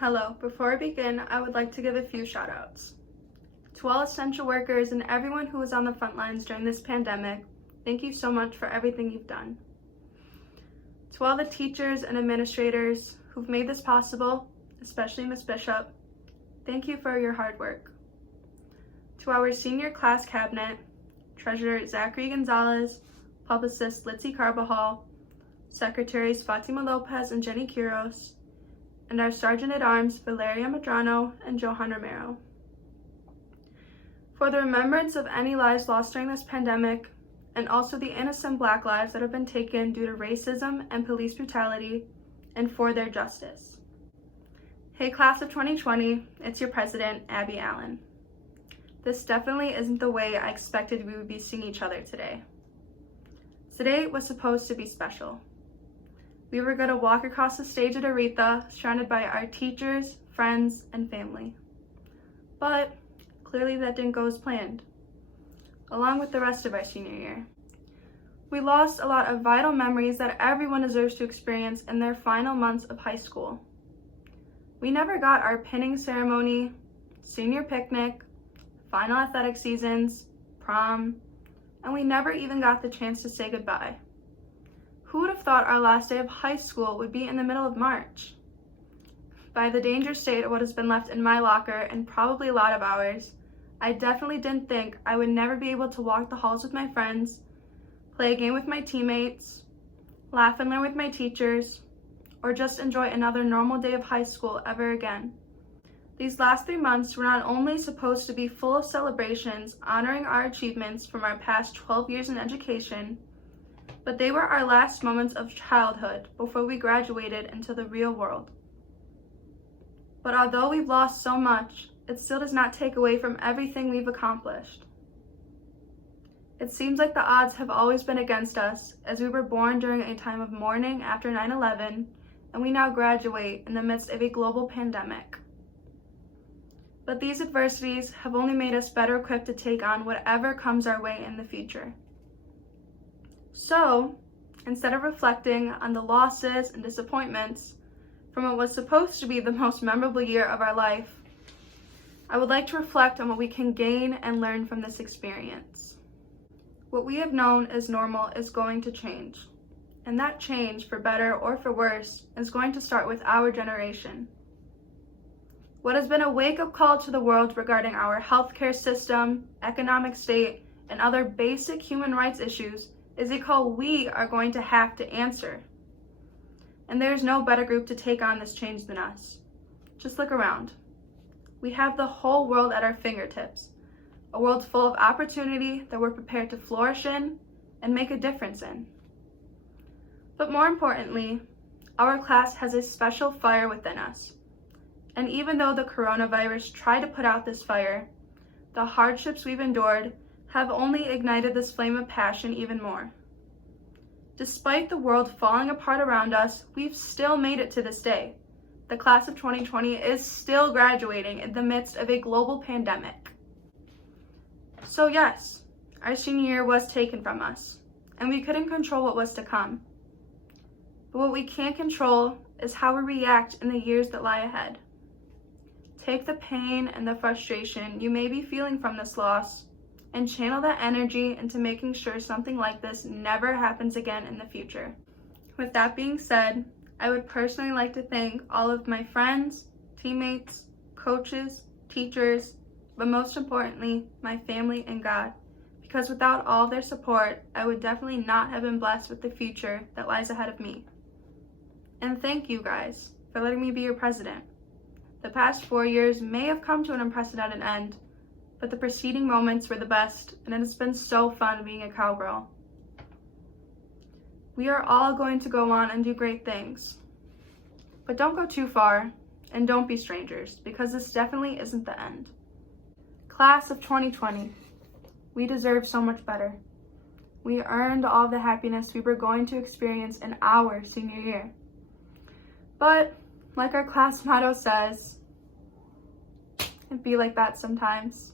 Hello, before I begin, I would like to give a few shout outs. To all essential workers and everyone who was on the front lines during this pandemic, thank you so much for everything you've done. To all the teachers and administrators who've made this possible, especially Ms. Bishop, thank you for your hard work. To our senior class cabinet, Treasurer Zachary Gonzalez, Publicist Litzy Carbajal, Secretaries Fatima Lopez and Jenny Quiros, and our Sergeant-at-Arms Valeria Madrano and Johan Romero. For the remembrance of any lives lost during this pandemic, and also the innocent Black lives that have been taken due to racism and police brutality, and for their justice. Hey class of 2020, it's your president, Abby Allen. This definitely isn't the way I expected we would be seeing each other today. Today was supposed to be special. We were going to walk across the stage at Aretha, surrounded by our teachers, friends, and family. But clearly that didn't go as planned, along with the rest of our senior year. We lost a lot of vital memories that everyone deserves to experience in their final months of high school. We never got our pinning ceremony, senior picnic, final athletic seasons, prom, and we never even got the chance to say goodbye. Who would have thought our last day of high school would be in the middle of March? By the dangerous state of what has been left in my locker, and probably a lot of ours, I definitely didn't think I would never be able to walk the halls with my friends, play a game with my teammates, laugh and learn with my teachers, or just enjoy another normal day of high school ever again. These last 3 months were not only supposed to be full of celebrations honoring our achievements from our past 12 years in education, but they were our last moments of childhood before we graduated into the real world. But although we've lost so much, it still does not take away from everything we've accomplished. It seems like the odds have always been against us, as we were born during a time of mourning after 9/11, and we now graduate in the midst of a global pandemic. But these adversities have only made us better equipped to take on whatever comes our way in the future. So, instead of reflecting on the losses and disappointments from what was supposed to be the most memorable year of our life, I would like to reflect on what we can gain and learn from this experience. What we have known as normal is going to change, and that change, for better or for worse, is going to start with our generation. What has been a wake-up call to the world regarding our healthcare system, economic state, and other basic human rights issues is a call we are going to have to answer. And there is no better group to take on this change than us. Just look around. We have the whole world at our fingertips, a world full of opportunity that we're prepared to flourish in and make a difference in. But more importantly, our class has a special fire within us. And even though the coronavirus tried to put out this fire, the hardships we've endured have only ignited this flame of passion even more. Despite the world falling apart around us, we've still made it to this day. The class of 2020 is still graduating in the midst of a global pandemic. So yes, our senior year was taken from us, and we couldn't control what was to come. But what we can control is how we react in the years that lie ahead. Take the pain and the frustration you may be feeling from this loss and channel that energy into making sure something like this never happens again in the future. With that being said, I would personally like to thank all of my friends, teammates, coaches, teachers, but most importantly, my family and God, because without all their support, I would definitely not have been blessed with the future that lies ahead of me. And thank you guys for letting me be your president. The past 4 years may have come to an unprecedented end, but the preceding moments were the best, and it has been so fun being a cowgirl. We are all going to go on and do great things. But don't go too far, and don't be strangers, because this definitely isn't the end. Class of 2020, we deserve so much better. We earned all the happiness we were going to experience in our senior year. But, like our class motto says, it'd be like that sometimes.